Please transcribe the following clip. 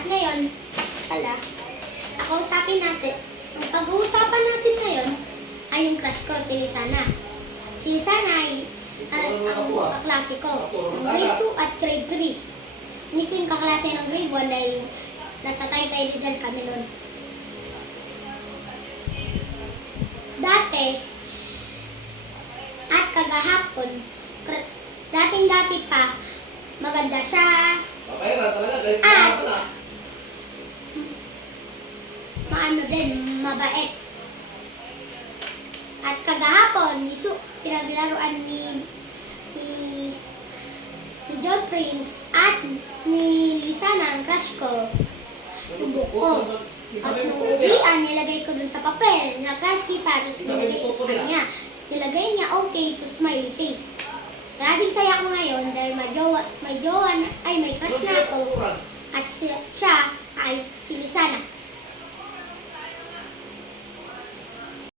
At ngayon, pala, nakausapin natin, ang pag-uusapan natin ngayon ay yung crush ko, si Lisana. Si Lisana ay ah, ang kaklase ko, grade 2 at grade 3. Hindi ko yung kaklase ng grade 1 dahil nasa Taytay Rizal kami noon. Dati, at kagahapon, dating-dati pa, maganda siya, Papayra talaga, galit Ah. na ako na. Maano din, mabait. At kagahapon, ni Su, pinaglaruan ni, ni, ni John Prince at ni Lisana, ang crush ko, yung buko. At nung uwian, nilagay ko dun sa papel na crush kita, tapos nilagay ko sa kanya. Nilagay niya okay to smiley face. Maraming saya ko ngayon dahil may jowa, may jowa, ay may crush na ako. At siya, siya